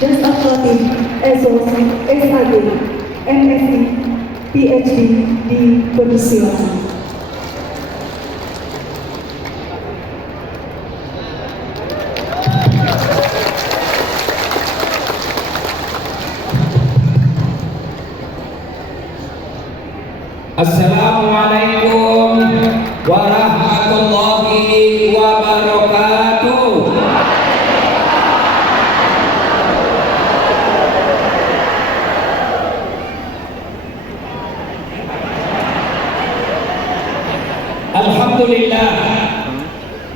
Just Akhlatif, ESOS, SAG, MSc, PhD dipersilakan. Assalamualaikum warahmatullahi wabarakatuh.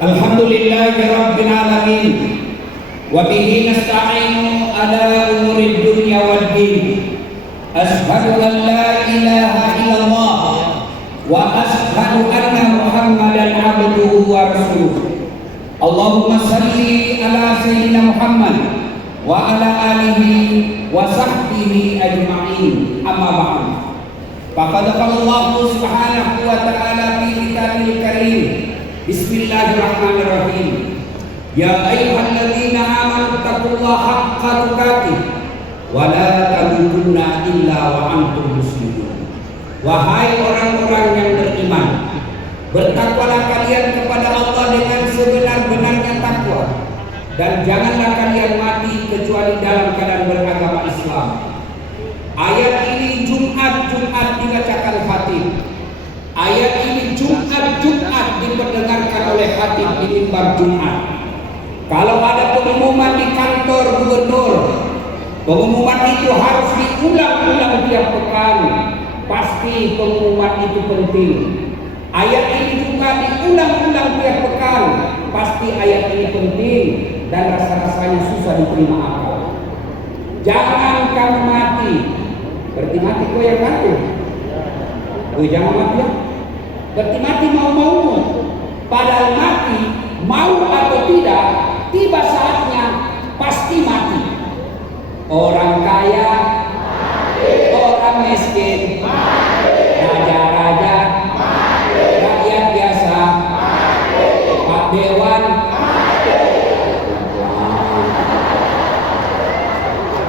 Alhamdulillahi rabbil alamin. Wa bihi nasta'inu ala umuri dunya waddin. Ashhadu an la ilaha illallah wa ashhadu anna Muhammadan abduhu wa rasuluh. Allahumma salli ala sayyidina Muhammad wa ala alihi wa sahbihi ajma'in. Amma ba'd. Faqad qala Allah subhanahu wa ta'ala fi kitabil karim. Bismillahirrahmanirrahim. Ya ayyuhalladzina amanu taqullaha haqqa tuqatih wa la tamutunna illa wa antum muslimun. Wahai orang-orang yang beriman, bertakwalah kalian kepada Allah dengan sebenar-benarnya takwa, dan janganlah kalian mati kecuali dalam keadaan beragama Islam. Ayat ini Jumat dibacakan khatib. Ayat ini Jumat diperdengarkan oleh khatib di mimbar Jumat. Kalau ada pengumuman di kantor gubernur, pengumuman itu harus diulang-ulang tiap pekan. Pasti pengumuman itu penting. Ayat ini juga diulang-ulang tiap pekan. Pasti ayat ini penting dan rasa-rasanya susah diterima akal. Jangan kamu mati. Berarti mati kau yang mati. Jangan mati ya. Berarti mati mau-mau. Padahal mati mau atau tidak, tiba saatnya pasti mati. Orang kaya, orang miskin, raja-raja, rakyat biasa, Pak Dewan,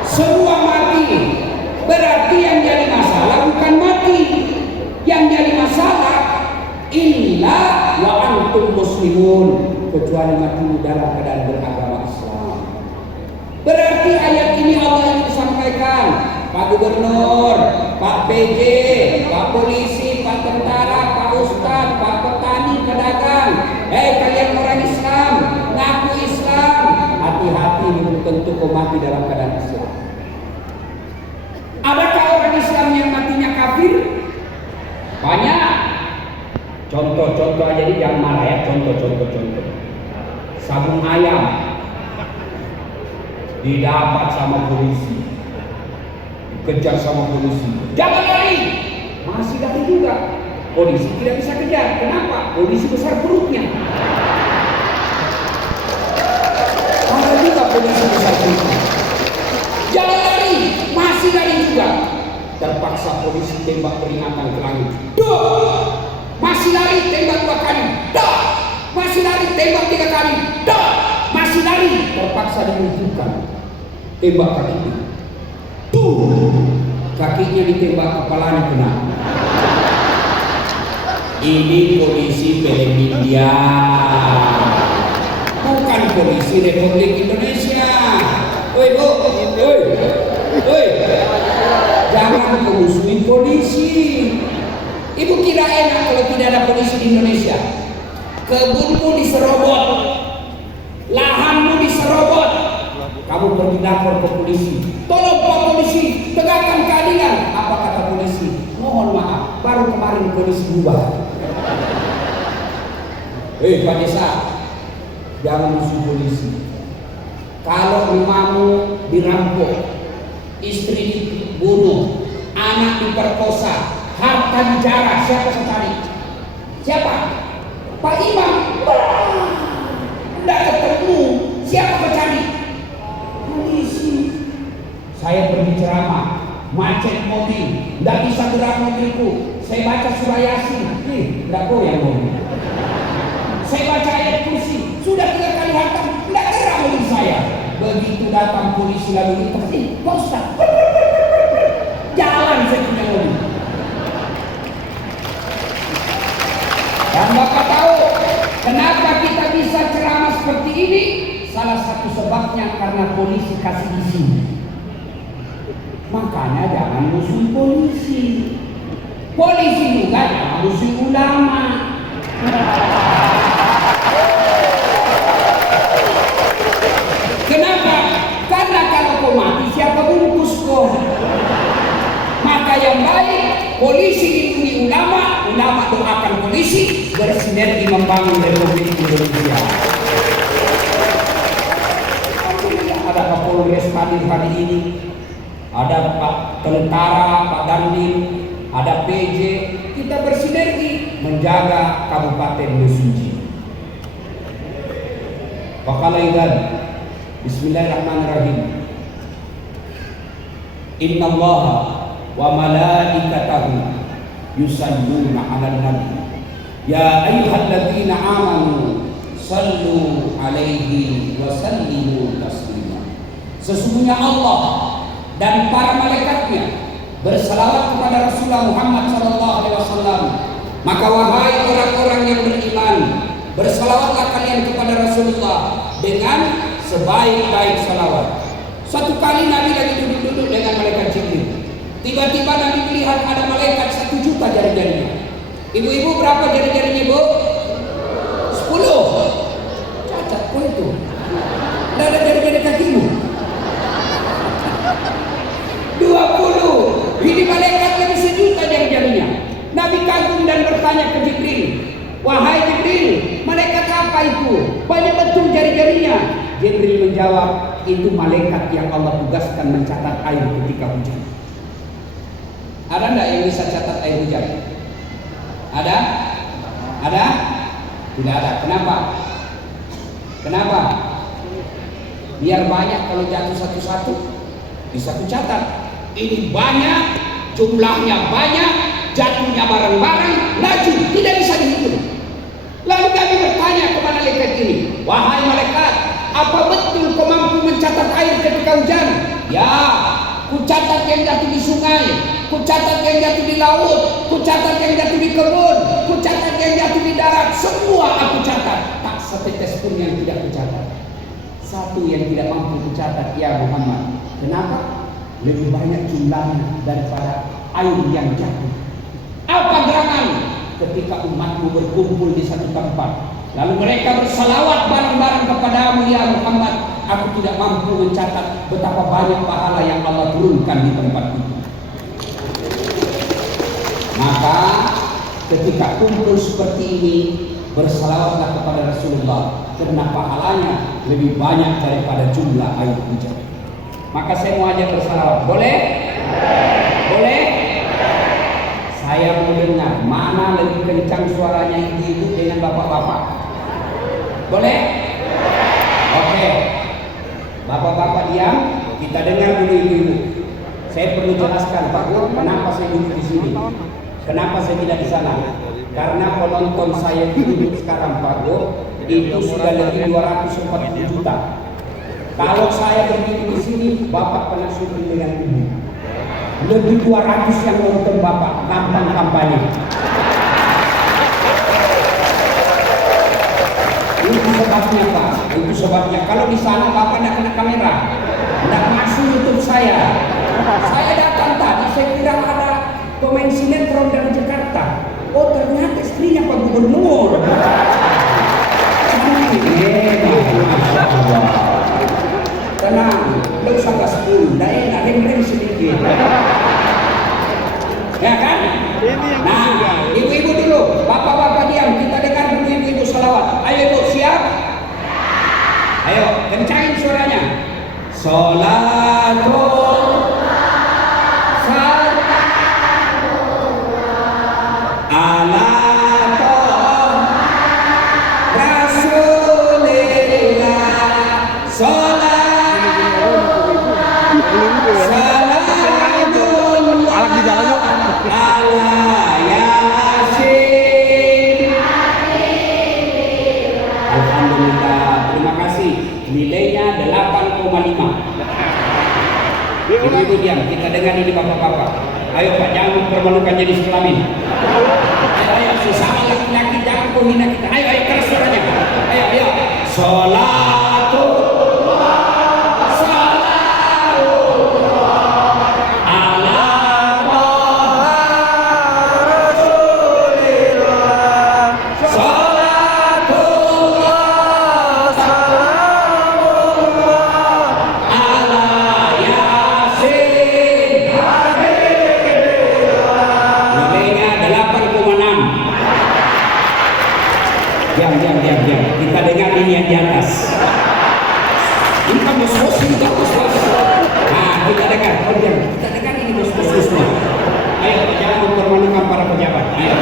semua mati. Berarti yang jadi masalah bukan mati. Yang jadi masalah illa wa antum muslimun, kecuali mati dalam keadaan beragama Islam. Berarti ayat ini Allah ingin sampaikan, Pak Gubernur, Pak PJ, Pak Polisi, Pak Tentara, Pak Ustadz, Pak Petani, pedagang, kalian orang Islam, ngaku Islam, hati-hati, belum tentu kau mati dalam keadaan Islam. Adakah orang Islam yang matinya kafir? Banyak. Contoh-contoh aja, jadi jangan marah ya, contoh. Sabung ayam didapat sama polisi, dikejar sama polisi, jangan lari, masih lari juga. Polisi tidak bisa kejar, kenapa? Polisi besar perutnya. Mana juga polisi besar perutnya. Jangan lari, masih lari juga. Terpaksa polisi tembak peringatan ke langit. Duh! Masih lari, tembak 2 kali. Duh! Masih lari, tembak 3 kali. Duh! Masih lari, terpaksa dimunculkan. Tembak kakinya. Tuh, kakinya ditembak, kepalanya kena. Ini polisi film India, bukan polisi Republik Indonesia. Woi bu, woi, jangan memusuhi polisi. Ibu kira enak kalau tidak ada polisi di Indonesia? Kebunmu diserobot, lahanmu diserobot, kamu pergi lapor ke polisi. Tolong Pak Polisi, tegakkan keadilan. Apa kata polisi? Mohon maaf, baru kemarin polisi bubar. Pak Desa, jangan musuh polisi. Kalau rumahmu dirampok, istri dibunuh, anak diperkosa, harta dijarah, siapa yang cari? Siapa? Pak Imam. Tidak ketemu, siapa yang cari? Polisi. Saya pergi ceramah, macet mobil, tidak bisa gerak mobilku. Saya baca surah Yasin, tidak goyang mobil. Saya baca ayat kursi, sudah 3 kali hantam, tidak gerak mobil saya. begitu datang polisi lalu lintas, Pak Ustaz, jalan saya punya mobil. Dan Bapak tahu kenapa kita bisa ceramah seperti ini? Salah satu sebabnya karena polisi kasih izin. Makanya jangan musuh polisi. Polisi juga jangan musuh ulama. Kenapa? Karena kalau kau mati siapa bungkus kau? Maka yang baik polisi lindungi ulama, ulama doakan polisi, bersinergi membangun Republik Indonesia. Ada Kapolres hadir hari ini, ada Pak Tentara, Pak Dandim, ada PJ, kita bersinergi menjaga Kabupaten Mesuji. Wakalaidan, Bismillahirrahmanirrahim. Inna Allah wa malaikatahu yusalluna 'alan nabi. Ya ayyuhalladzina amanu sallu 'alaihi wa sallimu taslima. Sesungguhnya Allah dan para malaikatnya berselawat kepada Rasulullah Muhammad sallallahu alaihi wasallam. Maka wahai orang-orang yang beriman, berselawatlah kalian kepada Rasulullah dengan sebaik-baik salawat. Suatu kali Nabi lagi duduk-duduk dengan malaikat Jibril. Tiba-tiba Nabi melihat ada malaikat 1 juta jari-jarinya. Ibu-ibu berapa jari-jarinya, Bu? 10. Cacat kok itu. Tidak ada jari-jari kakimu. 20. Ini malaikat lebih 1 juta jari-jarinya. Nabi kagum dan bertanya ke Jibril, wahai Jibril, malaikat apa itu? Banyak betul jari-jarinya. Jibril menjawab, itu malaikat yang Allah tugaskan mencatat air ketika hujan. Ada enggak yang bisa catat air hujan? Ada? Ada? Tidak ada. Kenapa? Kenapa? Biar banyak, kalau jatuh satu-satu bisa kucatat. Ini banyak, jumlahnya banyak, jatuhnya bareng-bareng, laju, tidak bisa dihitung. Lalu kami bertanya kepada malaikat ini, wahai malaikat, apa betul kau mampu mencatat air ketika hujan? Ya, kucatat yang jatuh di sungai, kucatat yang jatuh di laut, kucatat yang jatuh di kebun, kucatat yang jatuh di darat, semua aku catat. Tak setetes pun yang tidak kucatat. Satu yang tidak mampu kucatat, ya Muhammad. Kenapa? Lebih banyak jumlahnya daripada air yang jatuh. Apa gerangan ketika umatmu berkumpul di satu tempat, lalu mereka bersalawat bareng-bareng kepadamu, ya Muhammad, aku tidak mampu mencatat betapa banyak pahala yang Allah turunkan di tempat itu. Maka ketika kumpul seperti ini, bersalawatlah kepada Rasulullah, karena pahalanya lebih banyak daripada jumlah air hujan. Maka saya mau ajak bersalawat, boleh? Boleh? Saya mau dengar mana lebih kencang suaranya ibu-ibu dengan bapak-bapak. Boleh? Oke. Bapak-bapak diam, kita dengar dulu ibu-ibu. Saya perlu jelaskan, Pak Guru, kenapa saya duduk di sini? Kenapa saya tidak di sana? Karena penonton saya duduk sekarang, Pak Guru, itu sudah lebih 240 juta. Kalau saya berdiri di sini, Bapak pernah syuting dengan ibu. Lebih 200 yang nonton Bapak, gampang kampanye. Itu sebabnya, Pak. Itu sebabnya. Kalau di sana Bapak tidak kena kamera, tidak masuk YouTube saya. Saya datang tadi, saya kira ada pemain sinetron dari Jakarta. Oh, ternyata istrinya Pak Gubernur. Masya Allah. Tenang, lu usah ke 10, dah enak, rem sedikit. Ya kan? Nah, ibu-ibu dulu, bapak-bapak diam, kita dengar dulu ibu-ibu salawat. Ayo ibu, siap? Ayo, kencangin suaranya. Sholatul ala Alhamdulillah, terima kasih. Nilainya 8,5 Ibu-ibu diam, kita dengar ini bapak-bapak. Ayo Pak, jangan mempermalukan jenis kelamin. Ayo, sesama laki-laki jangan menghina kita. Ayo, keras suaranya. Ayo. Sholatu diam. Kita dengar ini yang di atas. Ini kan bos-bos ini kan bos-bos. Nah, kita dengar. Kita dengar ini bos-bos semua. Ayo, jangan mempermalukan para pejabat. Ayo.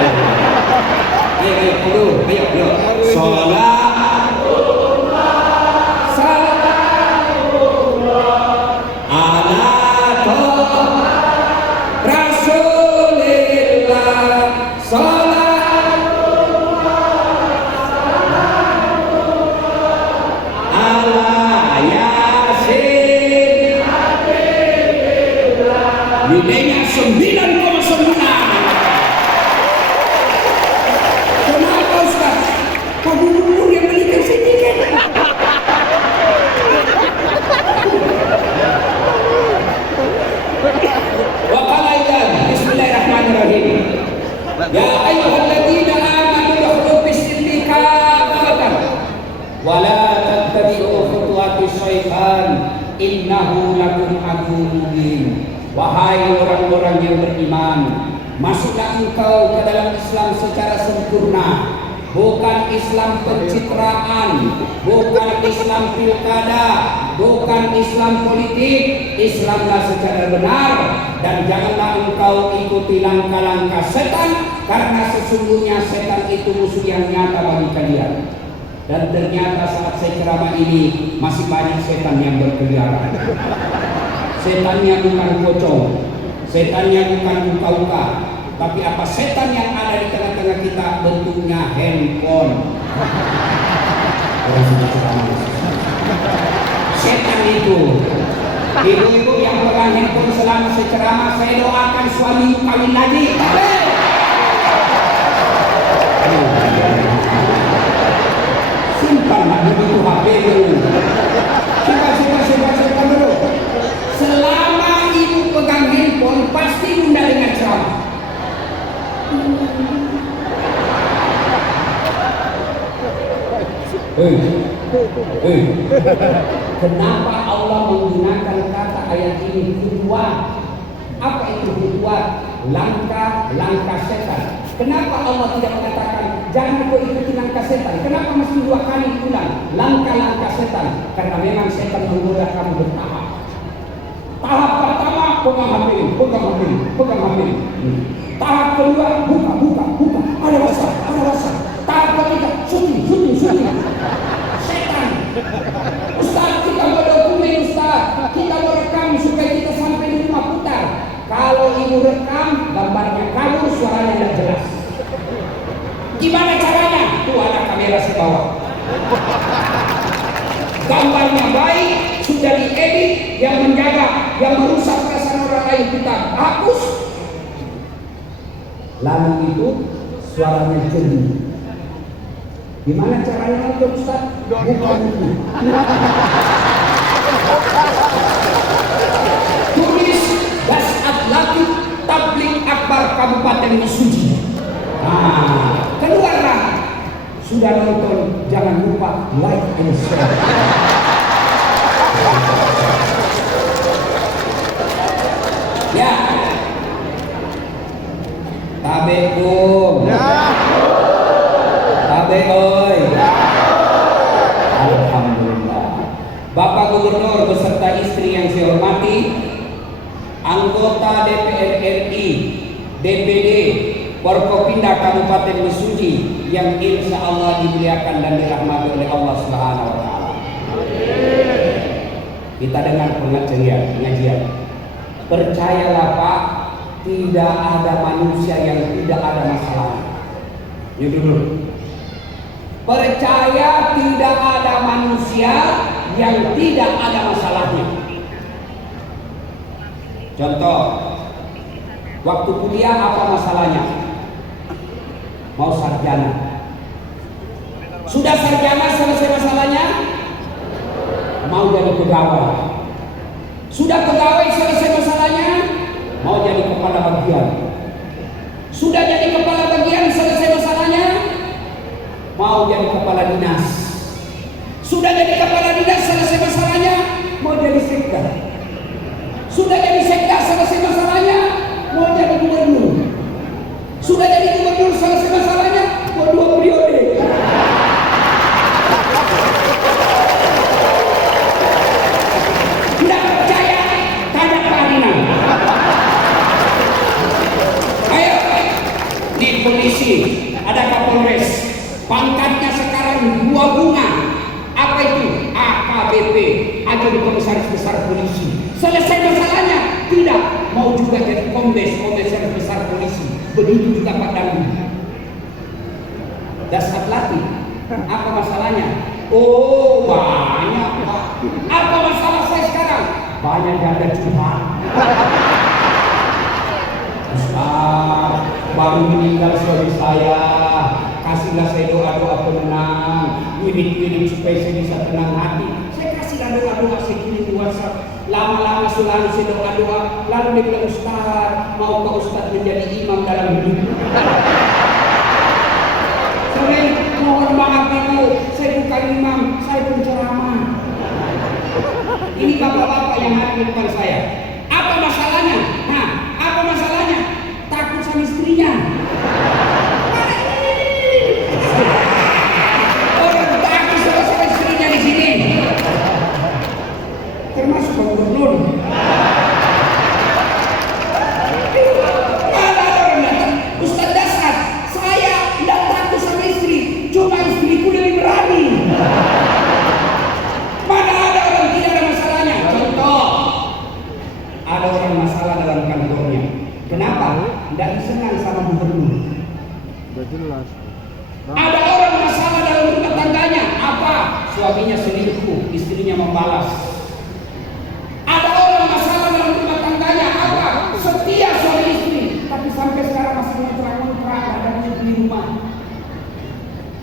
Nilainya 9,9. Kenapa Ustaz? Kamu umur yang belikan sedikit. Wa qala aidan bismillahirrahmanirrahim. Ya ayyuhalladzina amanu dukhulu fis-silmi kaffatan wa la tattabi'u khutuwatis syaitan innahu lakum aduwwun mubin. Wahai orang-orang yang beriman, masuklah engkau ke dalam Islam secara sempurna, bukan Islam pencitraan, bukan Islam pilkada, bukan Islam politik. Islamlah secara benar, dan janganlah engkau ikuti langkah-langkah setan, karena sesungguhnya setan itu musuh yang nyata bagi kalian. Dan ternyata saat saya ceramah ini masih banyak setan yang berkeliaran. Setannya bukan pocong, setannya bukan uka-uka, tapi apa setan yang ada di tengah-tengah kita bentuknya handphone. Setan itu, ibu-ibu yang pegang handphone selama ceramah, saya doakan suami kawin lagi. Simpanlah begitu HP dulu. Simpan dulu. Selama ibu pegang handphone, pasti bunda dengar ceramah. Kenapa Allah menggunakan kata ayat ini khutwat? Apa itu khutwat? Langkah setan. Kenapa Allah tidak mengatakan jangan kau ikuti langkah setan? Kenapa mesti 2 kali ulang langkah setan? Karena memang setan menggoda kamu bertahap. Tahap pertama pegang HP. Tahap kedua buka. Ada WhatsApp. Tahap ketiga syuting. Setan. Ustaz, kita mau dokumen Ustaz. Kita mau rekam supaya kita sampai di rumah putar. Kalau ibu rekam, gambarnya kabur, suaranya tidak jelas. Gimana caranya? Tuh ada kamera di bawah. Gambarnya baik, sudah diedit, yang menjaga, yang merusak perasaan orang lain kita hapus. Lalu itu suaranya jernih. Gimana caranya itu Ustaz? Bukan itu. Tulis Dasat Latif Tabligh Akbar Kabupaten Mesuji. Nah, keluarlah. Sudah nonton, jangan lupa like and share. Ya, tabekum. Tabe oi. Alhamdulillah. Bapak Gubernur beserta istri yang saya hormati, anggota DPR RI, DPD, Forkopimda Kabupaten Mesuji yang insya Allah dimuliakan dan dirahmati oleh Allah Subhanahu wa Ta'ala. Kita dengar pengajian. Percayalah Pak, tidak ada manusia yang tidak ada masalah. Yuk dulu. Percaya tidak ada manusia yang tidak ada masalahnya. Contoh, waktu kuliah apa masalahnya? Mau sarjana. Sudah sarjana selesai masalahnya? Mau jadi pegawai. Sudah pegawai selesai masalahnya? Mau jadi kepala bagian. Sudah jadi kepala bagian selesai masalahnya? Mau jadi kepala dinas. Sudah jadi kepala dinas selesai masalahnya? Mau jadi sekda. Sudah jadi sekda selesai masalahnya? Mau jadi gubernur. Sudah jadi gubernur selesai masalahnya? Mau 2 periode. Tidak percaya? Tanya Pak Adinang. Ayo, di polisi ada Kapolres, pangkatnya sekarang 2 bunga. Apa itu? AKBP, Ajudan Komisaris Besar Polisi. Selesai masalahnya? Tidak. Mau juga jadi Komisaris Besar Polisi. Begitu juga Pak Dandu. Dasar latih. Apa masalahnya? Oh, banyak Pak. Apa masalah saya sekarang? Banyak ganda curhat. Ustaz, baru meninggal suami saya. Kasihlah saya doa-doa penenang, wirid-wirid supaya saya bisa tenang hati. Saya kasihlah doa-doa saya kirim di WhatsApp. Lama-lama selalu saya doa-doa. Lalu dia bilang, Ustaz, maukah Ustaz menjadi imam dalam hidup? Saya mohon maaf Ibu, saya bukan imam, saya penceramah. Ini bapak-bapak yang hadir di depan saya. Apa masalahnya? Nah, apa masalahnya? Takut sama istrinya. Orang takut sama istrinya di sini. Termasuk Pak Gubernur. Ustaz dasar, saya tidak takut sama istri, cuma istriku lebih berani. Mana ada orang tidak ada masalahnya? Contoh, ada orang masalah dalam kantornya. Kenapa? Tidak disenang sama gubernur. Udah jelas. Ada orang masalah dalam rumah tangganya. Apa? Suaminya selingkuh, istrinya membalas. Ada orang masalah dalam rumah tangganya. Apa? Setia suami istri, tapi sampai sekarang masih ngontrak-ngontrak dan di rumah.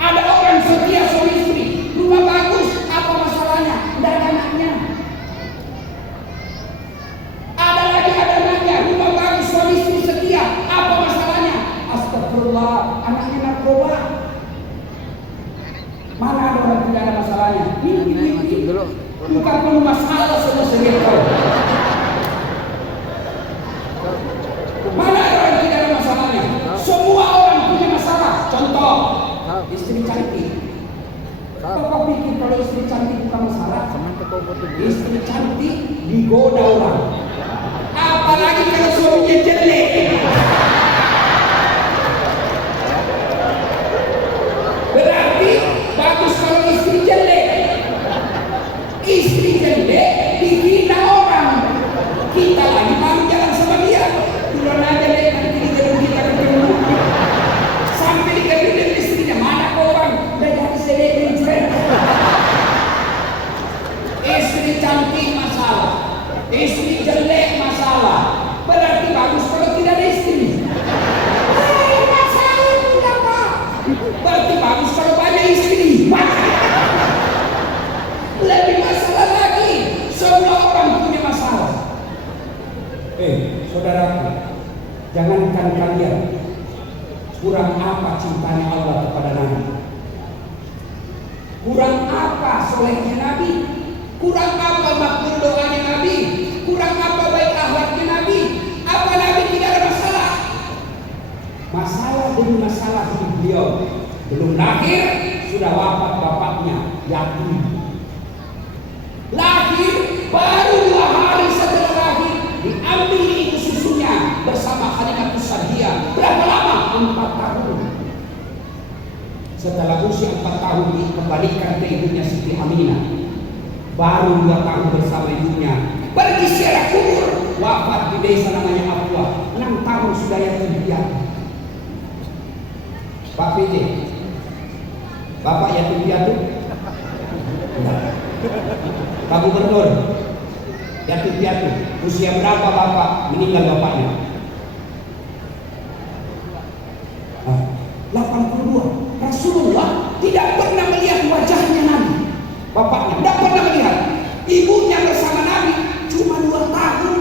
Ada orang setia suami istri, rumah bagus, apa masalahnya? Tidak ada anaknya. Ada lagi ada anaknya, rumah bagus, suami istri setia, apa masalahnya? Astagfirullah, anaknya narkoba. Mana ada orang tidak ada masalahnya? Ini bukan perlu masalah semua sendiri kau. Mana ada orang tidak ada masalahnya? Semua orang punya masalah. Contoh, istri cantik. Kau pikir kalau istri cantik bukan masalah? Istri cantik digoda orang. Apalagi kalau suaminya jelek. Berarti bagus kalau istri jelek. Istri jelek dihina orang. Kita lagi mau jalan sama dia. Duluan aja deh, nanti di jalan kita ketemu. Sampai di kabinet istrinya, mana kau bang? Dan jadi selebriti friend. Istri cantik masalah, istri jelek masalah. Berarti bagus kalau tidak ada istri. Masalah tidak Pak. Berarti bagus kalau banyak istri. Lebih masalah lagi. Semua orang punya masalah. Saudaraku, jangankan kalian, kurang apa cintanya Allah kepada Nabi? Kurang apa solehnya Nabi? Kurang apa makbul doanya Nabi? Kurang apa baik akhlaknya Nabi? Apa Nabi tidak ada masalah? Masalah demi masalah hidup beliau. Belum lahir sudah wafat bapaknya, yatim. Lahir baru 2 hari setelah lahir diambil ibu susunya bersama Khalimatus Sa'diyah. Berapa lama? 4 tahun. Setelah usia 4 tahun dikembalikan ke ibunya Siti Aminah. Baru 2 tahun bersama ibunya. Pergi ziarah kubur, wafat di desa namanya Abwa. 6 tahun sudah yatim piatu. Pak PJ, Bapak yatim piatu? Enggak. Pak Gubernur, yatim piatu? Usia berapa bapak meninggal bapaknya? 82. Rasulullah tidak pernah melihat wajahnya Nabi. Bapaknya tidak pernah melihat. Ibunya bersama Nabi cuma 2 tahun,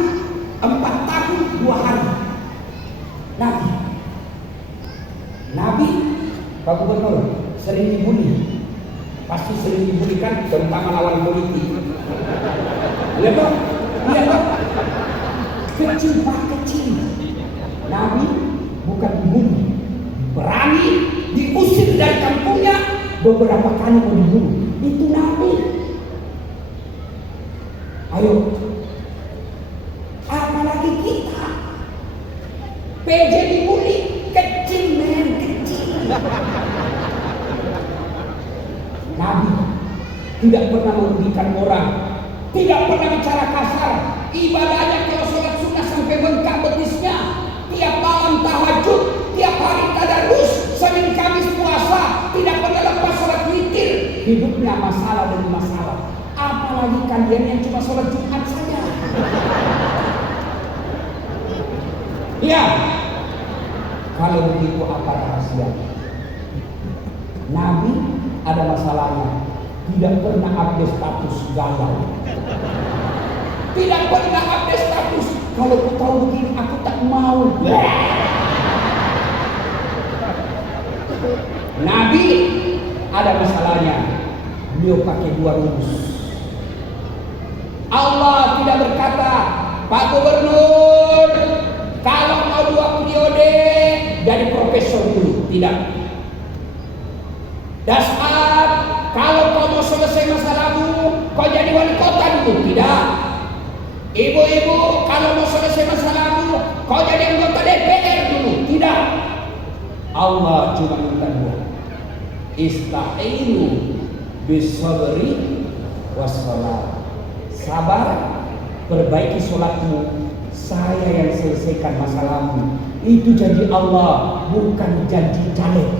4 tahun, 2 hari. Nabi, Pak Gubernur sering dibully. Pasti sering dibully kan, terutama lawan politik. Lihat dong, kecil Pak, kecil. Nabi bukan dibully, berani diusir dari kampungnya, beberapa kali mau dibunuh. Itu Nabi. Ayo, apalagi kita PJ dibully, kecil men, kecil. Nabi tidak pernah merugikan orang, tidak pernah bicara kasar. Ibadahnya kalau sholat sunnah sampai bengkak betisnya, tiap malam tahajud, tiap hari tadarus, Senin Kamis puasa, tidak pernah lepas sholat witir. Hidupnya masalah demi masalah. Apalagi kalian yang cuma sholat Jumat saja. Ya, kalau begitu apa rahasia? Nabi ada masalahnya, tidak pernah update status galau. Tidak pernah update status. Kalau aku tahu begini, aku tak mau. Nabi ada masalahnya, beliau pakai 2 rumus. Allah tidak berkata, Pak Gubernur, kalau mau 2 periode jadi profesor dulu. Tidak. Dasar, kalau kau mau selesai masalahmu, kau jadi wali kota dulu. Tidak. Ibu-ibu, kalau mau selesai masalahmu, kau jadi anggota DPR dulu. Tidak. Allah cuma minta 2. Ista'inu bisabri wassalat. Sabar, perbaiki sholatmu, saya yang selesaikan masalahmu. Itu janji Allah, bukan janji caleg.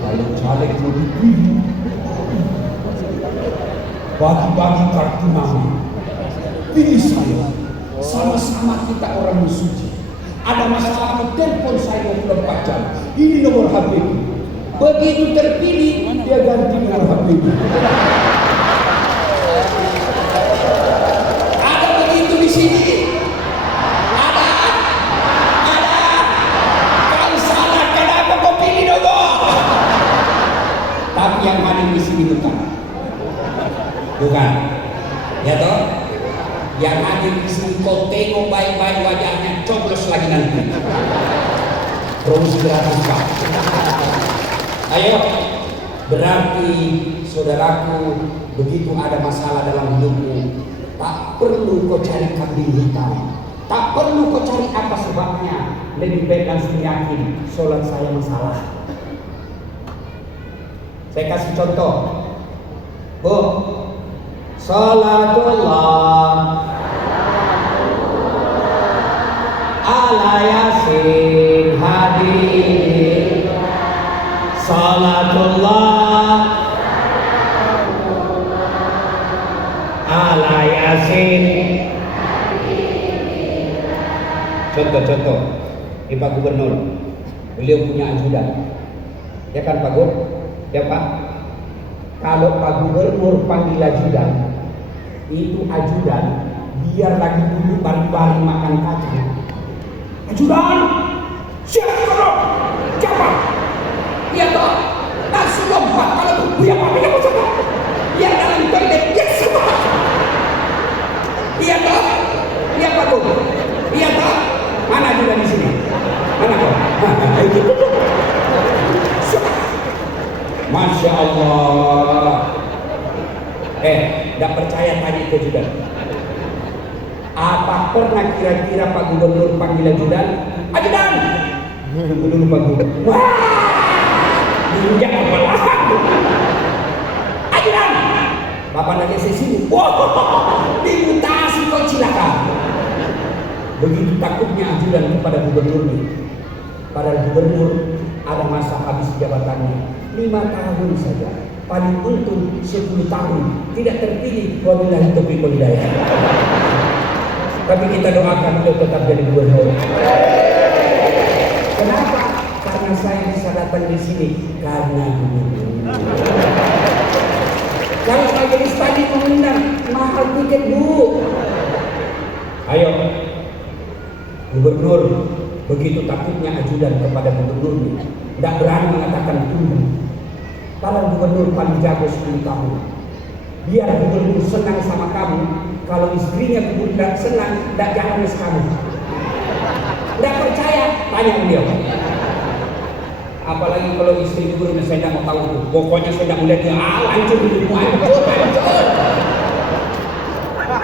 Kalau caleg mau dipilih, bagi-bagi kartu nama, pilih saya. Sama-sama kita orang suci. Ada masalah, telepon saya 24 jam. Ini nomor HP. Begitu terpilih, dia ganti nomor HP. Ada begitu di sini. Ada. Kalau salah, kenapa kau pilih nomor? Tapi yang hadir di sini bukan. Ya toh? Yang hadir di sini kau tengok baik-baik wajahnya, coblos lagi nanti. Promosi gratis Pak. Ayo, berarti saudaraku, begitu ada masalah dalam hidupmu, tak perlu kau cari kambing hitam, tak perlu kau cari apa sebabnya. Lebih baik langsung yakin, sholat saya masalah. Saya kasih contoh, Bu. Salatullah ala yasin hadir. Salatullah ala yasin. Contoh-contoh, Pak Gubernur, beliau punya ajudan, ya kan Pak Gub? Ya Pak. Kalau Pak Gubernur panggil ajudan, itu ajudan biar lagi dulu bari-bari makan kacang. Ajudan, siapa? Iya toh, langsung lompat. Kalau dia pakai apa sama? Biar dalam toilet, ya sama. Iya toh, iya Pak Gub. Iya toh, mana ajudan di sini? Mana kau? Masya Allah. Gak percaya tadi ke ajudan. Apa pernah kira-kira Pak Gubernur panggil ajudan? Ajudan! Tunggu dulu Pak Gubernur. Wah! Diinjak kepala. Ajudan! Bapak lagi sini. Wah! Dimutasi kau cilaka. Begitu takutnya ajudan kepada gubernur ini. Padahal gubernur ada masa habis jabatannya. 5 tahun saja. Paling untung 10 tahun. Tidak terpilih, wabillahi taufiq wal hidayah. Tapi kita doakan untuk tetap jadi gubernur. Kenapa? Karena saya bisa datang di sini karena gubernur. Kalau majelis tadi mengundang, mahal tiket Bu. Ayo, gubernur begitu takutnya ajudan kepada gubernurnya, tidak berani mengatakan tunggu. Kalau gubernur paling jago 10 tahun, biar gubernur senang sama kamu. Kalau istrinya gubernur tidak senang, tidak jalan kamu. Tidak percaya, tanya beliau. Apalagi kalau istri gubernur, saya tidak mau tahu tuh. Pokoknya saya tidak mau lihat dia, hancur hidupmu, hancur.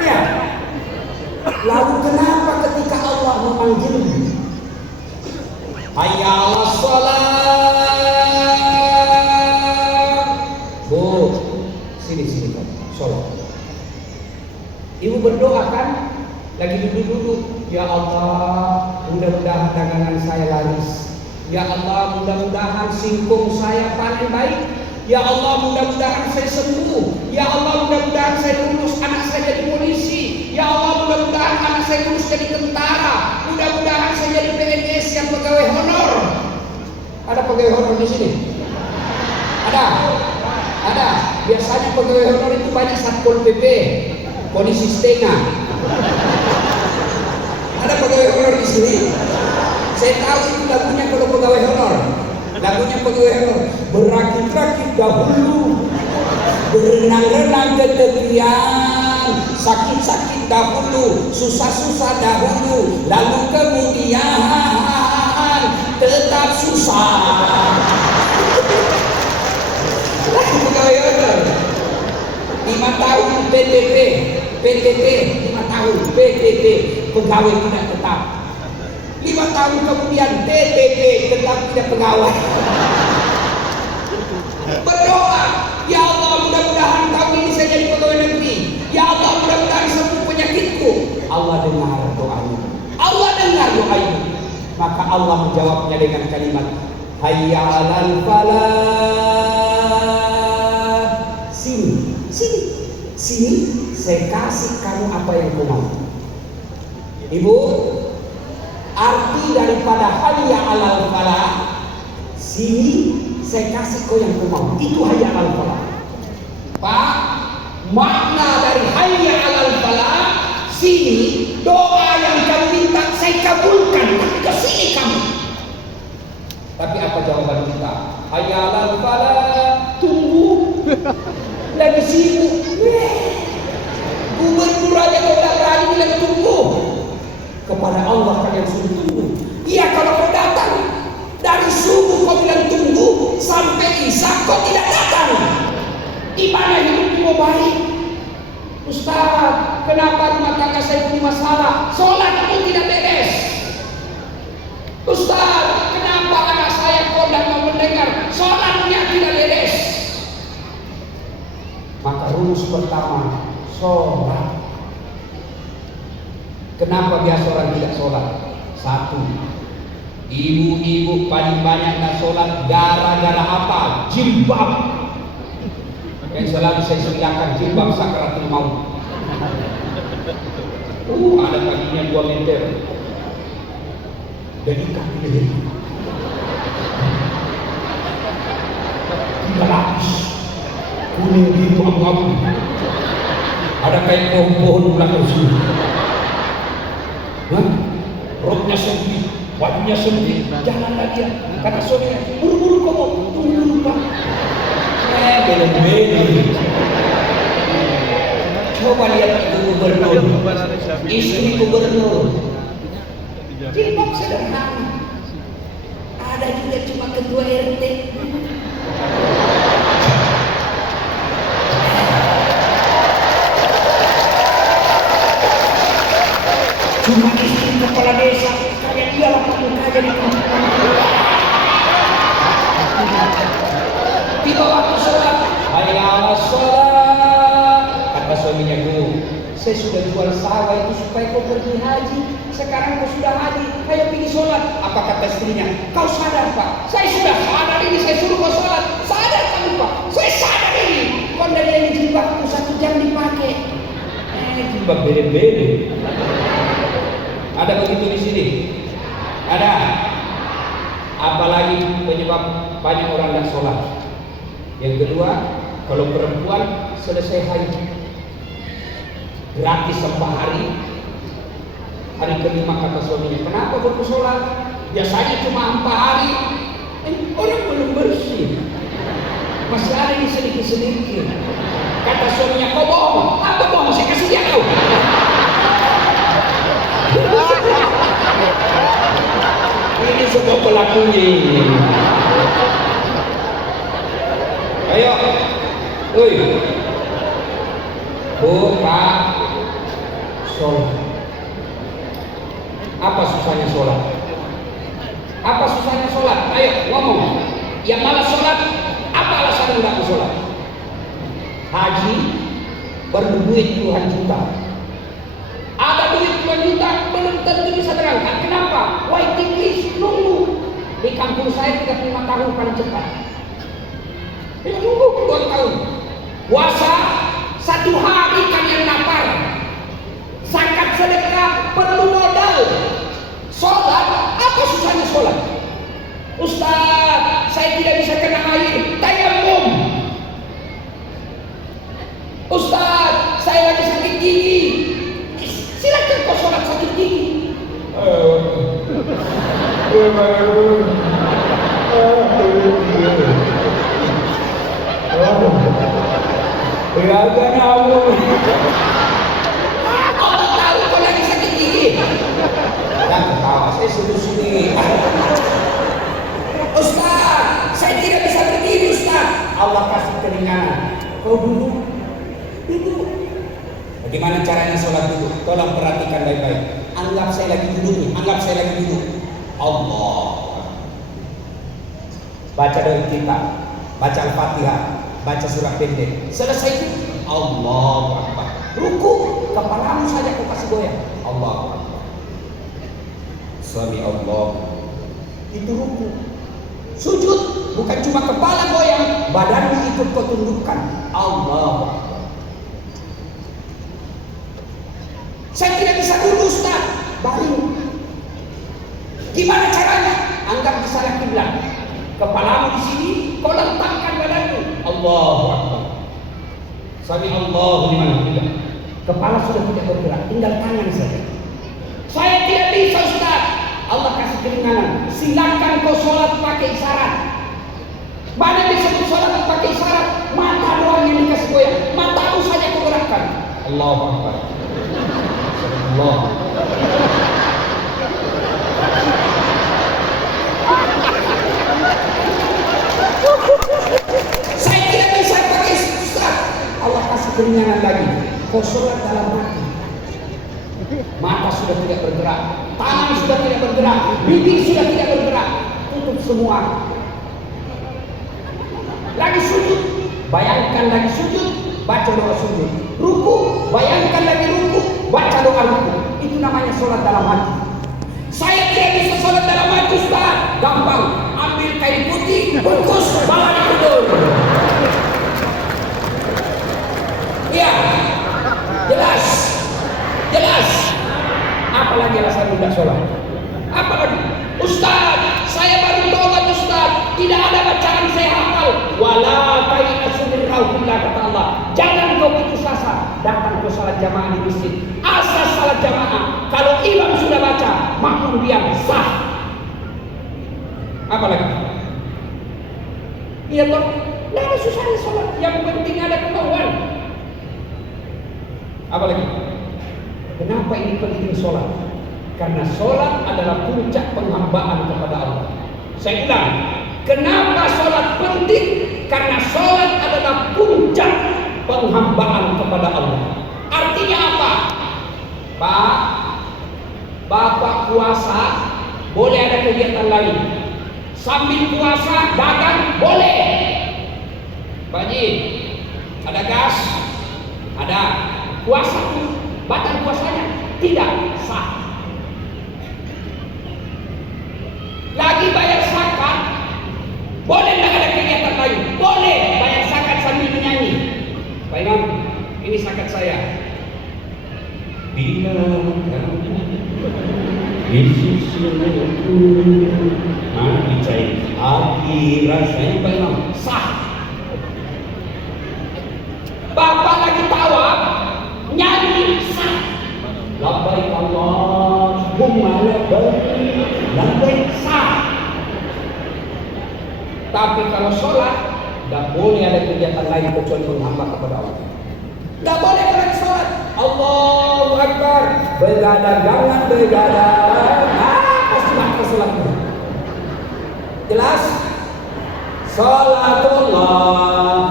Ya. Lalu kenapa ketika Allah memanggilmu? Hayya 'alas shalah. Bu, sini kan, sholat. Ibu berdoa kan? Lagi duduk-duduk. Ya Allah, mudah-mudahan dagangan saya laris. Ya Allah, mudah-mudahan singkong saya panen baik. Ya Allah, mudah-mudahan saya sembuh. Ya Allah, mudah-mudahan saya lulus, anak saya jadi polisi. Ya Allah, mudah-mudahan anak saya lulus jadi tentara. Mudah-mudahan saya jadi PNS yang pegawai honor. Ada pegawai honor di sini? Ada? Ada. Biasanya pegawai honor itu banyak Satpol PP, polisi setengah. Ada pegawai honor di sini? Saya tahu itu lagunya kalau pegawai honor. Lagunya pegawai honor. Berakit-rakit dahulu, berenang-renang ke tepian, sakit-sakit dahulu, susah-susah dahulu, lalu kemudian tetap susah. Lagu pegawai honor. 5 tahun PTT, 5 tahun PTT, pegawai tidak tetap. 5 tahun kemudian TTP, tetap tidak pegawai. Berdoa, ya Allah, mudah-mudahan tahun ini saya jadi pegawai negeri. Ya Allah, mudah-mudahan sembuh penyakitku. Allah dengar doanya. Allah dengar doanya. Maka Allah menjawabnya dengan kalimat hayya 'alal falah. Sini, saya kasih kamu apa yang kau mau. Ibu, arti daripada hayya 'alal falah, sini saya kasih kau yang kau mau. Itu hayya 'alal falah. Pak, makna dari hayya 'alal falah, sini doa yang kamu minta saya kabulkan, tapi ke sini kamu. Tapi apa jawaban kita? Hayya 'alal falah, tunggu. Lagi sibuk. Gubernur aja kau tak berani bilang tunggu. Kepada Allah kalian suruh tunggu. Iya, kalau kau datang dari subuh kau bilang tunggu sampai isya kau tidak datang. Di mana hidupmu baik? Ustaz, kenapa rumah tangga saya punya masalah? Sholat pun tidak beres. Ustaz, kenapa anak saya kau tidak mau mendengar? Sholatnya tidak beres. Maka rumus pertama, sholat. Kenapa biasa orang tidak sholat? 1, ibu-ibu paling banyak tidak sholat gara-gara apa? Jilbab. Yang selalu saya silakan jilbab sakaratul maut. Ada kakinya 2 meter. Jadi kaki dia 3 lapis, kuning biru abu-abu. Ada kayak pohon-pohon belakang sini. Roknya sempit, bajunya sempit, jalan lagi ya. Kata suaminya, buru-buru kamu, tunggu dulu Pak. Belum-belum. Coba lihat ibu gubernur, istri gubernur. Jilbab sederhana. Ada juga cuma ketua RT. Cuma istri kepala desa, kayak dia lah kamu aja di tiba waktu sholat, hayya 'alas shalah. Kata suaminya, Bu, saya sudah jual sawah itu supaya kau pergi haji. Sekarang kau sudah haji, ayo pergi sholat. Apa kata istrinya? Kau sadar Pak? Saya sudah sadar ini, saya suruh kau sholat. Saya apa? Saya sadar ini. Kon dari yang jilbabku 1 jam dipakai. Jilbab bere-bere. Ada begitu di sini? Ada. Apalagi penyebab banyak orang tidak sholat. Yang kedua, kalau perempuan selesai haid gratis sampai hari kelima kata suaminya, kenapa baru sholat? Biasanya cuma 4 hari. Orang belum bersih, masih ada ini sedikit-sedikit. Kata suaminya, kau bohong. Apa bohong? Saya kasih dia kau. Ini semua pelakunya ini. Ayo, buka sholat. Apa susahnya sholat? Apa susahnya sholat? Ayo ngomong. Yang malas sholat, apa alasan tidak mau sholat? Haji berduit puluhan juta. Ada duit puluhan juta, belum tentu bisa berangkat. Kenapa? Waiting list nunggu. Di kampung saya 35 tahun paling cepat. Nunggu 2 tahun. Puasa 1 hari kalian lapar. Zakat sedekah perlu modal. Sholat, apa susahnya sholat? Ustaz, saya tidak bisa kena air, tayamum. Ustaz, saya lagi sakit gigi. Silakan kau sholat sakit gigi. Allah tahu kau lagi sakit gigi. Dan ketawa, saya sini. Ustaz, saya tidak bisa berdiri Ustaz. Allah kasih keringanan. Kau duduk. Bagaimana caranya sholat duduk? Tolong perhatikan baik-baik. Anggap saya lagi duduk. Allah. Baca doa kita, baca Al-Fatihah, baca surah pendek. Selesai itu, Allahu Akbar. Ruku, kepalamu saja kau kasih goyang. Allahu Akbar. Sami Allah. Itu ruku. Sujud, bukan cuma kepala goyang, badanmu ikut kau tundukkan. Allahu Akbar. Saya tidak bisa duduk Ustaz, baring. Gimana caranya? Anggap di salah kiblat. Kepalamu di sini, kau letakkan badanmu. Allahu Akbar. Sami Allahu liman hamidah. Kepala sudah tidak bergerak, tinggal tangan saja. Saya tidak bisa Ustaz. Allah kasih keringanan. Silakan kau sholat pakai isyarat. Mana disebut sholat pakai isyarat? Mata doang yang dikasih goyang. Matamu saja kau gerakkan. Allahu Akbar. Allah. Saya tidak bisa pakai Ustaz. Allah kasih keringanan lagi. Kau sholat dalam hati. Mata sudah tidak bergerak, tangan sudah tidak bergerak, bibir sudah tidak bergerak. Tutup semua. Lagi sujud, bayangkan lagi sujud, baca doa sujud. Ruku, bayangkan lagi ruku, baca doa ruku. Itu namanya sholat dalam hati. Saya tidak bisa sholat dalam hati Ustaz. Gampang, ambil kain putih, bungkus, bawa di kubur. Iya, jelas. Apalagi alasan tidak sholat? Apalagi? Ustaz, saya baru taubat Ustaz. Tidak ada bacaan saya hafal. Wala ta'inasu min rauhillah, kata Allah. Jangan kau putus asa. Datang ke salat jamaah di masjid. Asas salat jamaah. Kalau imam sudah baca, makmum diam, sah. Apalagi? Iya toh, tidak ada susahnya sholat. Yang penting ada kemauan. Apalagi? Kenapa ini penting sholat? Karena sholat adalah puncak penghambaan kepada Allah. Saya ulang, kenapa sholat penting? Karena sholat adalah puncak penghambaan kepada Allah. Artinya apa? Pak, Bapak puasa, boleh ada kegiatan lain. Sambil puasa, dagang, boleh. Pak Ji, ada gas? Ada. Puasa, batal puasanya? Tidak sah. Lagi bayar zakat, boleh nggak ada kegiatan lain? Boleh bayar Ini sangat saya. Bila kamu di sisiku, dicai hati rasanya memang sah. Bapak lagi tawa, nyanyi sah. Labbaik Allahumma labbaik sah. Tapi kalau sholat, tidak boleh ada kegiatan lain kecuali menghamba kepada Allah. Tidak boleh kalau sholat Allahu Akbar, begadang, pasti mati sholatnya. Jelas? Sholatullah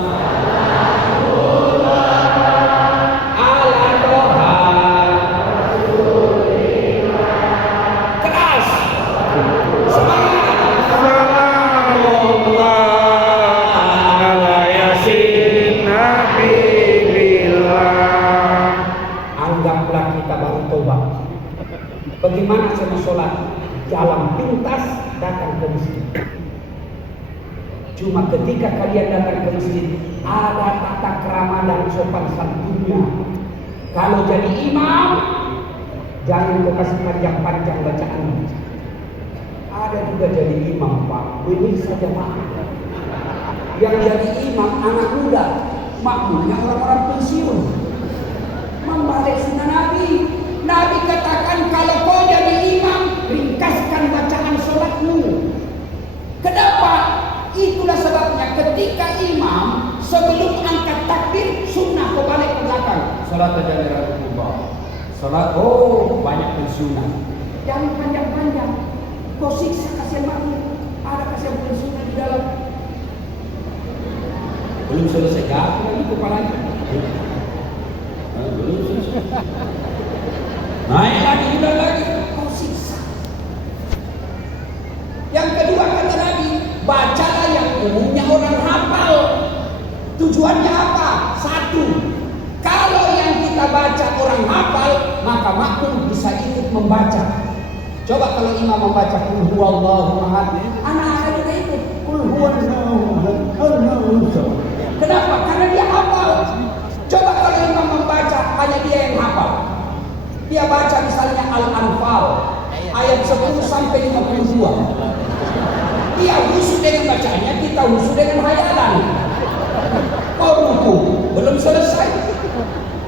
ala Toha. Keras. Semangat. Anggaplah kita baru tobat. Bagaimana sama sholat? Jalan pintas datang ke masjid. Cuma ketika kalian datang ke masjid, ada tata krama dan sopan santunnya. Kalau jadi imam, jangan kau kasih panjang-panjang bacaan. Ada juga jadi imam, Pak, ini saja Pak. Yang jadi imam anak muda, makmumnya orang-orang pensiun. Membalik sunnah Nabi. Nabi katakan kalau kau jadi imam, ringkaskan bacaan sholatmu. Kenapa? Itulah sebabnya ketika imam sebelum angkat takbir, sunnah kau balik ke belakang. Sholat aja Rasulullah. Sholat, banyak pensunnah. Jangan panjang-panjang. Kau siksa kasihan makmum. Ada kasihan pensunnah di dalam. Belum selesai jatuh lagi kepalanya. Belum selesai. Naik lagi, udah lagi. Kau siksa. Yang kedua kata Nabi, bacalah yang umumnya orang hafal. Tujuannya apa? Satu, kalau yang kita baca orang hafal, maka makmum bisa ikut membaca. Coba kalau imam membaca Qul huwallahu ahad, anak-anak juga ikut Qul huwallahu ahad. Kenapa? Karena dia hafal. Coba kalau imam membaca hanya dia yang hafal. Dia baca misalnya Al-Anfal ayat 10 sampai 52. Dia husu dengan bacanya, kita husu dengan hayalan. Kau ruku, belum selesai.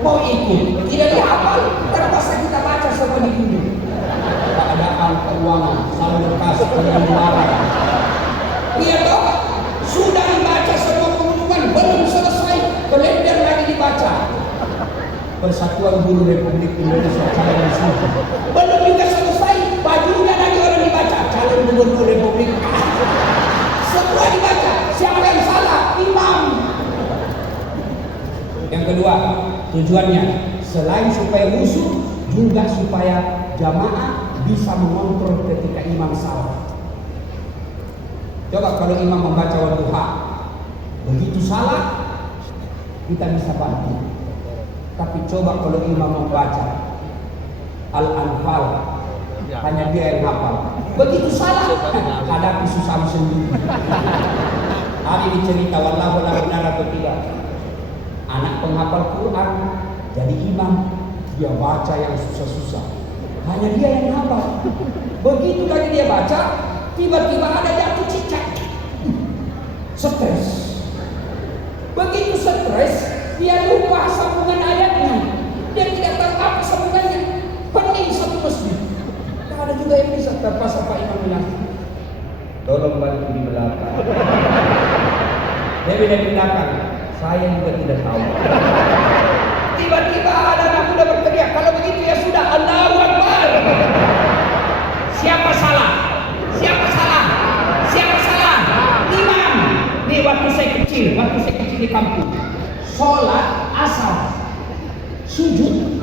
Mau ikut, tidak dihafal. Terpaksa kita baca seperti ini. Keadaan keuangan, saldo kas, pengeluaran. Dia tahu, sudah dibaca semua pengumuman, belum selesai. Kalender lagi dibaca. Persatuan Guru Republik Indonesia calon muslim. Belum juga selesai, bajunya lagi orang dibaca. Calon Gubernur Republik. Semua dibaca. Siapa yang salah? Imam. Yang kedua, tujuannya selain supaya khusyuk, juga supaya jamaah bisa mengontrol ketika imam salah. Coba kalau imam membaca Wadduha, begitu salah, kita bisa bantu. Tapi coba kalau imam membaca Al-Anfal, hanya dia yang hafal. Begitu salah, hadapi susah sendiri. Hari ini cerita wallahu la benar atau tidak. Anak penghafal Quran jadi imam, dia baca yang susah-susah. Hanya dia yang hafal. Begitu lagi dia baca, tiba-tiba ada jatuh cicak. Stres. Begitu stres, dia lupa sambungan ayatnya. Dia tidak tahu apa sambungannya. Pening satu masjid. Tak ada juga yang bisa. Terpaksa Pak Imam bilang, tolong bantu di belakang. Dia bilang di belakang, saya juga tidak tahu. Tiba-tiba ada anak muda berteriak, kalau begitu ya sudah, Allahu Akbar. Siapa salah? Siapa salah? Siapa salah? Imam. Nih waktu saya kecil di kampung, sholat asar, sujud,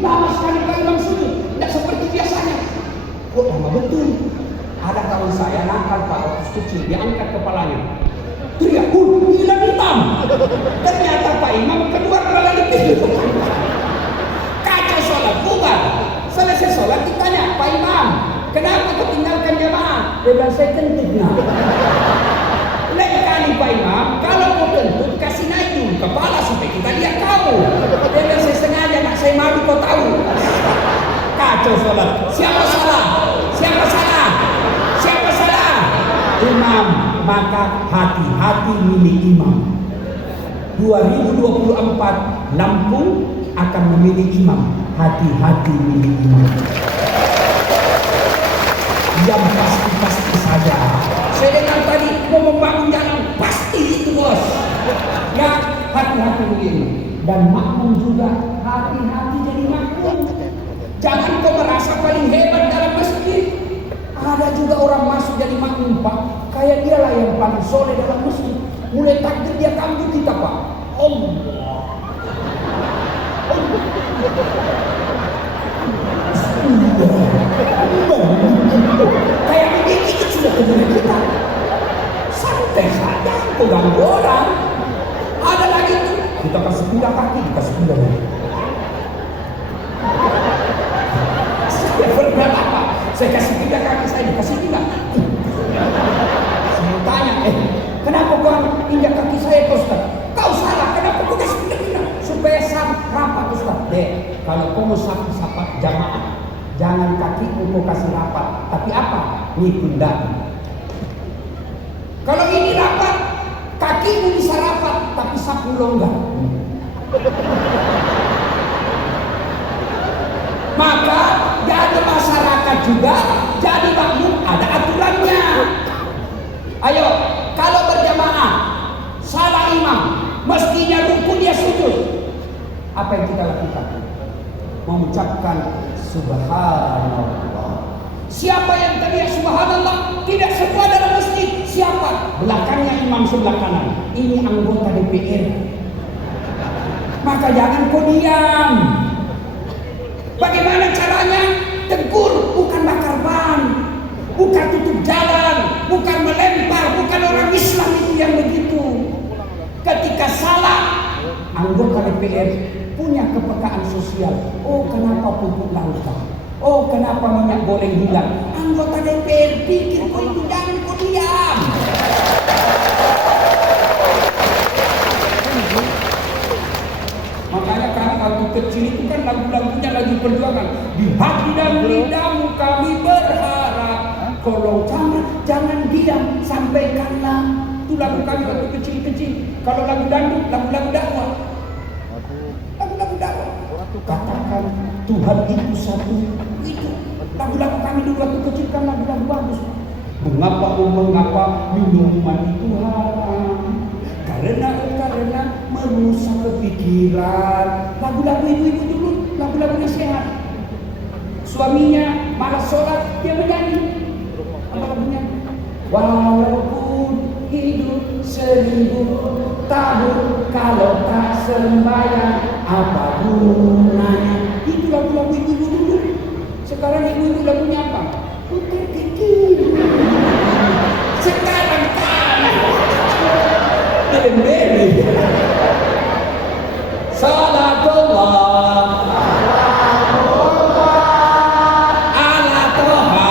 lama sekali Pak Imam sujud, tidak seperti biasanya. Kok lama betul? Ada kawan saya nakal Pak, waktu kecil, dia angkat kepalanya, teriak, hilang hitam. Ternyata Pak Imam kedua kepala lebih. Kacau sholat, bubar. Selesai sholat ditanya, Pak Imam, kenapa ketinggalkan jamaah? Dia bilang, saya kentut nah. Lain kali Pak Imam, kalau mau kentut kasih naik dulu kepala supaya kita lihat kau. Dia kacau sholat. Siapa salah? Siapa salah? Siapa salah? Imam. Maka hati-hati milih imam. 2024 Lampung akan memilih imam. Hati-hati milih imam. Yang pasti-pasti saja. Saya dengar tadi mau membangun jalan, pasti itu bos. Ya, hati-hati begini. Dan makmum juga hati-hati jadi makmum. Jangan kau merasa paling hebat dalam masjid. Ada juga orang masuk jadi makmum pak, kayak dialah yang paling soleh dalam masjid. Mulai takbir dia kambuh kita pak. Allah. Kayak begini itu sudah kebenaran kita. Santai saja, kau ganggu orang. Ada lagi tuh, kita kasih pindah kaki, kasih pindah kaki. Saya pernah apa? Saya kasih pindah kaki saya, kasih pindah. Saya tanya, kenapa kau injak kaki saya Ustaz? Kau salah, kenapa kau kasih pindah-pindah? Supaya rapat Ustaz. Kalau kau mau sapat jamaah, jangan kakimu kau kasih rapat, tapi apa? Ini pundak. Kalau ini rapat, kakimu bisa rapat, tapi sapu longgar. Maka jadi masyarakat juga, jadi makmum ada aturannya. Ayo, kalau berjamaah, salah imam, mestinya rukun dia sujud. Apa yang kita lakukan? Mengucapkan subhanallah. Siapa yang teriak subhanallah? Tidak semua dalam masjid. Siapa? Belakangnya imam sebelah kanan. Ini anggota DPR. Maka jangan kau diam. Bagaimana caranya? Tegur, bukan bakar ban, bukan tutup jalan, bukan melempar, bukan orang Islam itu yang begitu. Ketika salah, anggota DPR punya kepekaan sosial. Oh, kenapa pupuk langka? Oh, kenapa minyak goreng hilang? Anggota DPR pikir kau itu, jangan kau diam. Makanya kami waktu kecil itu kan lagu-lagunya lagu perjuangan. Di hati dan lidahmu kami berharap. Kalau jangan diam, sampaikanlah. Itu lagu kami waktu kecil-kecil. Kalau lagu dangdut, lagu-lagu dakwah. Lagu-lagu dakwah. Katakan Tuhan itu satu. Itu lagu-lagu kami dulu waktu kecil kan lagu-lagu bagus. Mengapa minuman itu haram? Karena merusak kepikiran. Lagu-lagu ibu-ibu dulu, lagu-lagunya sehat. Suaminya malas sholat, dia menyanyi. Apa lagunya? Walaupun hidup 1000 tahun, kalau tak sembahyang, apa gunanya? Itu lagu-lagu ibu-ibu dulu. Sekarang ibu-ibu lagunya apa? Sekarang Beli. Salatullah ala toha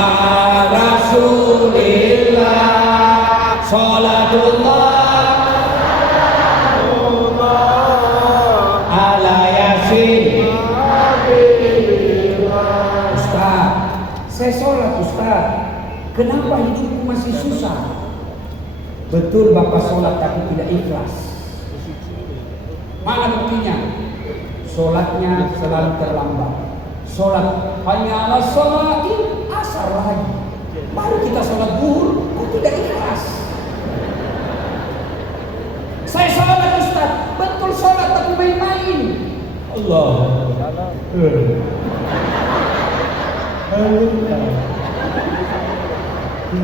rasulillah. Salatullah ala yasin. Ustaz, saya sholat Ustaz. Kenapa hidupku masih susah? Betul Bapak sholat tapi tidak ikhlas. Mana buktinya? Sholatnya selalu terlambat. Sholat hanya ala sholat asar lagi. Baru kita sholat zuhur, kok tidak ikhlas? Saya sholat Ustaz, betul sholat tapi main-main. Allah.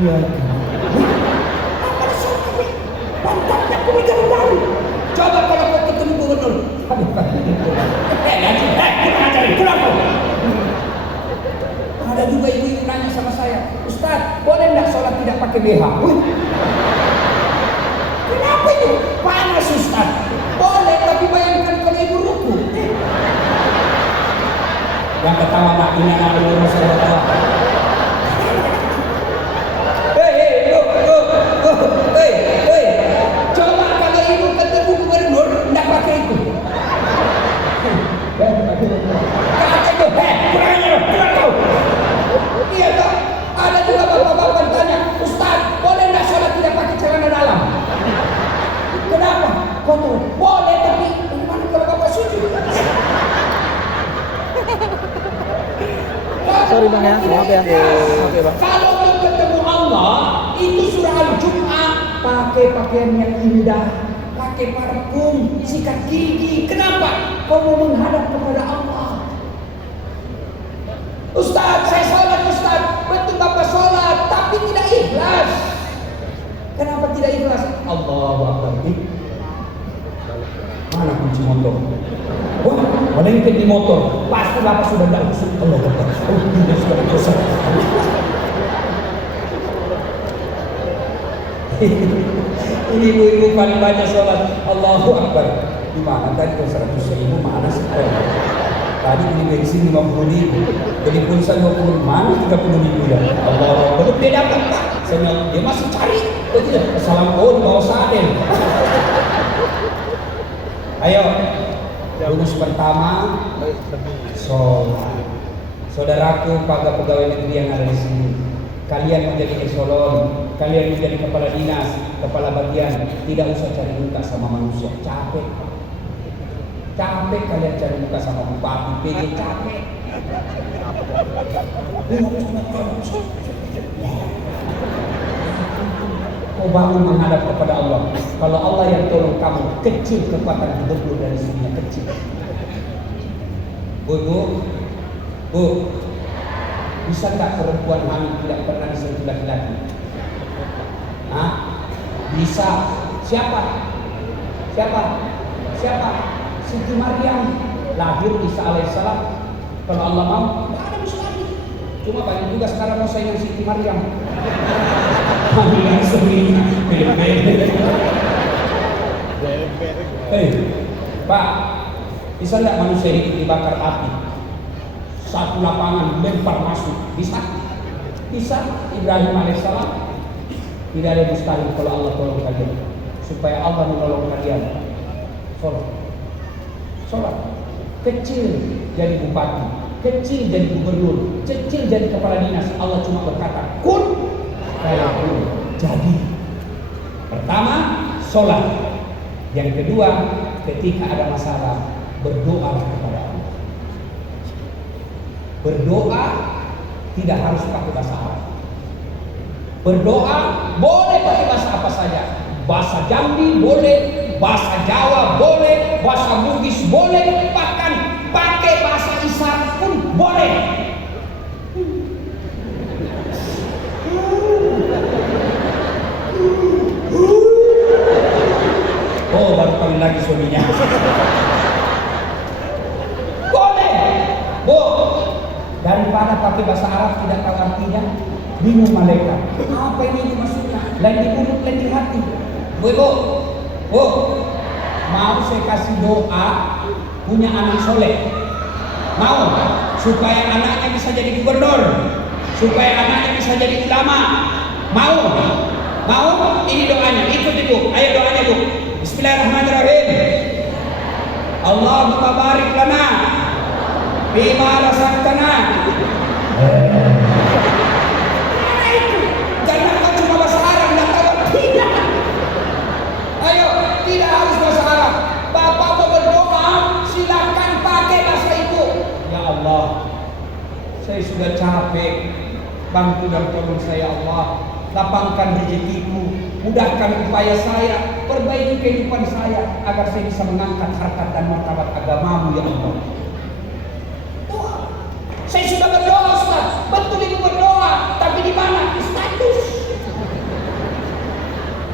Iya. Pantatnya kumigaru-garu. Coba kalau kau ketemu gubernur. Ada juga ibu-ibu nanya sama saya, Ustaz, boleh nggak sholat tidak pakai BH? Kenapa itu? Panas Ustaz. Boleh, tapi bayangkan kalau ibu ruku. Yang ketawa nak ini anak Rasulullah. Coba kalau ibu ketemu gubernur, tidak pakai itu. Kata itu, kurang kau. Boleh, tapi bagaimana kalau Bapak sujud? Sorry bang ya, maaf ya. Maaf ya bang. Kalau mau ketemu Allah, itu surah Al-Jum'ah. Pakai pakaian yang indah, pakai parfum, sikat gigi. Kenapa? Kau mau menghadap kepada Allah. Ustaz, saya sholat Ustaz. Betul Bapak sholat, tapi tidak ikhlas. Kenapa tidak ikhlas? Allahu Akbar. Mana kunci motor? Wah, ada yang di motor. Pasti Bapak sudah tidak usut. Allah Akbar. Oh, tidak sudah dosa. Ibu-ibu paling banyak sholat. Allahu Akbar. Di mana tadi kalau 100.000 mana sih? Tadi beli bensin 50.000, beli pulsa 20, mana 30.000 ya? Allah, baru dia dapat tak? Dia masih cari. Oh tidak, assalamualaikum, bawa sadel. Ayo, rumus pertama, sholat. Saudaraku, para pegawai negeri yang ada di sini, kalian menjadi eselon, kalian menjadi kepala dinas, kepala bagian, tidak usah cari muka sama manusia, capek. Capek kalian cari muka sama bupati, PJ, capek. Kau bangun menghadap kepada Allah. Kalau Allah yang tolong kamu, kecil kekuatan gubernur dari sini, kecil. Bu, bisa tak perempuan hamil tidak pernah disentuh laki-laki? Hah? Bisa. Siapa? Siti Maryam, lahir Isa alaihissalam. Kalau Allah mau, tidak ada mustahil. Cuma banyak juga sekarang mau sayang Siti Maryam. Hamilan sendiri. Hei, Pak, bisa nggak manusia hidup dibakar api? Satu lapangan lempar masuk, bisa? Bisa. Ibrahim alaihissalam. Tidak ada mustahil kalau Allah tolong kalian. Supaya Allah menolong kalian. Sholat. Kecil jadi bupati, kecil jadi gubernur, kecil jadi kepala dinas. Allah cuma berkata kun fayakun, jadi. Pertama, sholat. Yang kedua, ketika ada masalah, berdoa kepada Allah. Berdoa tidak harus pakai bahasa Arab. Berdoa boleh pakai bahasa apa saja. Bahasa Jambi boleh, bahasa Jawa boleh, bahasa Bugis boleh, bahkan pakai bahasa Isyarat pun boleh. Oh, baru kali lagi suaminya. Boleh. Bu, daripada pakai bahasa Arab tidak tahu artinya, bingung malaikat. Apa ini maksudnya? Lain di mulut, lain di hati. Bu, mau saya kasih doa punya anak soleh? Mau? Supaya anaknya bisa jadi gubernur, supaya anaknya bisa jadi ulama. Mau? Ini doanya, ikut ibu. Ayo doanya bu. Bismillahirrahmanirrahim. Allahumma barik lana bima razaqtana. Jangan kau cuma bahasa Arab, nggak tahu tidak. Ayo, tidak harus bahasa Arab. Bapak mau berdoa, silakan pakai bahasa ibu. Ya Allah, saya sudah capek. Bantu dan tolong saya Allah. Lapangkan rezekiku, mudahkan upaya saya, perbaiki kehidupan saya agar saya bisa mengangkat harkat dan martabat agamamu ya Allah. Doa. Saya sudah berdoa Ustaz, betul itu berdoa, tapi di mana? Di status.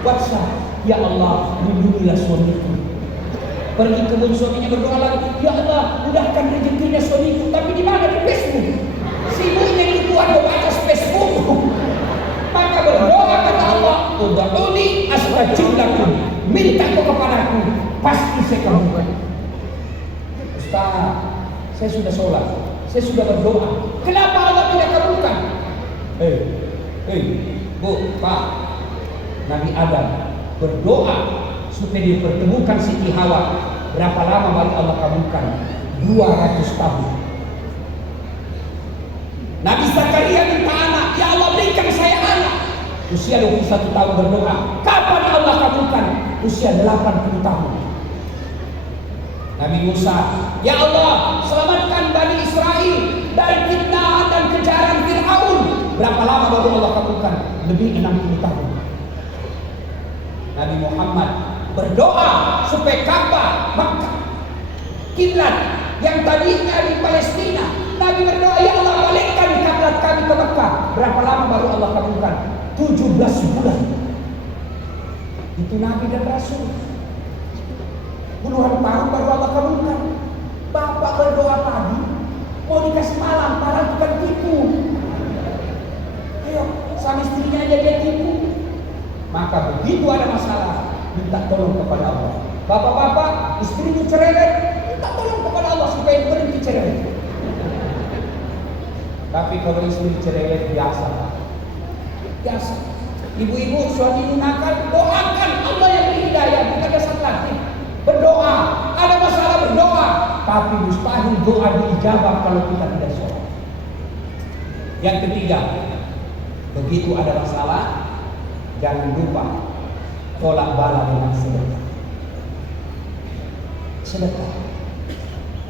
WhatsApp, ya Allah, lindungilah suamiku. Pergi kebun suaminya berdoa lagi, ya Allah, mudahkan rezekinya suamiku, tapi di mana? Di Facebook. Sibuknya itu ada baca Facebook. Maka berdoa kata Allah, ud'uni astajib lakum, minta kepadaku, pasti saya kabulkan. Ustaz, saya sudah sholat, saya sudah berdoa, kenapa Allah tidak kabulkan? Bu, Pak, Nabi Adam berdoa supaya dipertemukan Siti Hawa. Berapa lama baru Allah kabulkan? 200 tahun. Nabi Zakaria minta anak, ya Allah berikan saya anak. Usia 21 tahun berdoa, kapan Allah kabulkan? Usia 80 tahun. Nabi Musa, ya Allah, selamatkan Bani Israel dari fitnah dan kejaran Fir'aun. Berapa lama baru Allah kabulkan? Lebih 60 tahun. Nabi Muhammad berdoa supaya Ka'bah Makkah, kiblat yang tadinya di Palestina, Nabi berdoa, ya Allah, balikkan kiblat kami ke Makkah. Berapa lama baru Allah kabulkan? 17 bulan. Itu Nabi dan Rasul. Puluhan tahun baru Allah kabulkan. Bapak berdoa pagi, mau dikasih malam, padahal bukan tipu. Ayo, sama istrinya aja dia tipu. Maka begitu ada masalah, minta tolong kepada Allah. Bapak-bapak, istrinya cerewet, minta tolong kepada Allah supaya berhenti cerewet. Tapi kalau istri cerewet biasa. Ibu-ibu suami nakal, doakan Allah yang beri hidayah, bukan dasar latih. Berdoa, ada masalah berdoa, tapi mustahil doa diijabah kalau kita tidak sholat. Yang ketiga, begitu ada masalah, jangan lupa tolak bala dengan sedekah. Sedekah.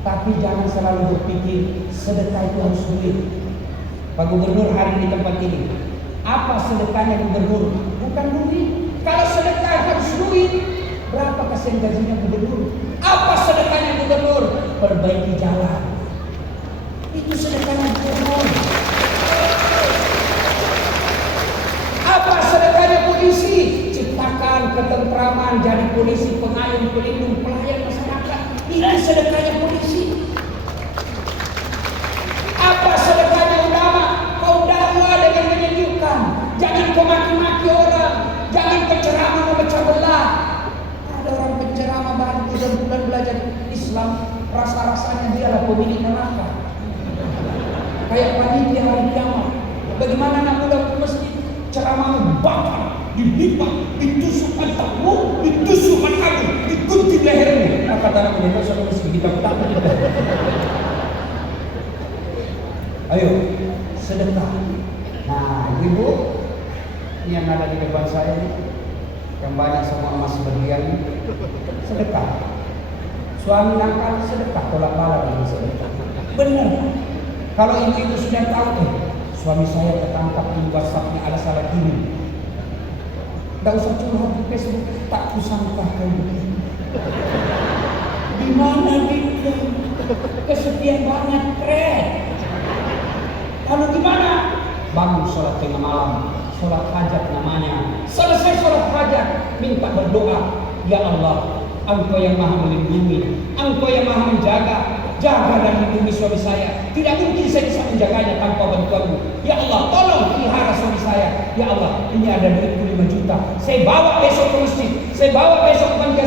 Tapi jangan selalu berpikir sedekah itu harus duit. Pak Gubernur hari di tempat ini, apa sedekahnya gubernur? Bukan duit. Kalau sedekah harus duit, berapa kasihan gajinya gubernur? Apa sedekahnya gubernur? Perbaiki jalan. Itu sedekahnya gubernur. Apa sedekahnya polisi? Ciptakan ketentraman, jadi polisi pengayom, pelindung, pelayan masyarakat. Ini sedekahnya polisi. Apa sedekahnya ulama? Kau dakwah dengan menyejukkan. Jangan kau maki-maki orang. Jangan penceramah memecah belah. Ada orang penceramah baru 3 bulan belajar Islam, rasa-rasanya dia adalah pemilik neraka. Kayak panitia hari kiamat. Bagaimana anak muda ke masjid? Ceramah bakar, dilipat, ditusukkan tahu, ditusukkan kamu, digunting lehermu. Maka tanah muda sama meski kita takut. Ayo, sedekah. Nah, ibu ini yang ada di depan saya ini, yang banyak semua emas berlian, sedekah. Suami nakal, sedekah, tolak bala dengan sedekah. Benar. Kalau ibu sudah tahu, suami saya tertangkap di WhatsApp-nya ada salah kirim. Tidak usah curhat di Facebook, tak kusangka kayak begini. Di mana dia? Kesepian banget, keren. Lalu gimana? Bangun sholat tengah malam, sholat hajat namanya. Selesai sholat hajat, minta berdoa, ya Allah, Engkau yang maha melindungi, Engkau yang maha menjaga. Jaga dan lindungi suami saya. Tidak mungkin saya bisa menjaganya tanpa bantuanmu. Ya Allah, tolong pelihara suami saya. Ya Allah, ini ada duit 5 juta. Saya bawa besok ke masjid. Saya bawa besok ke panti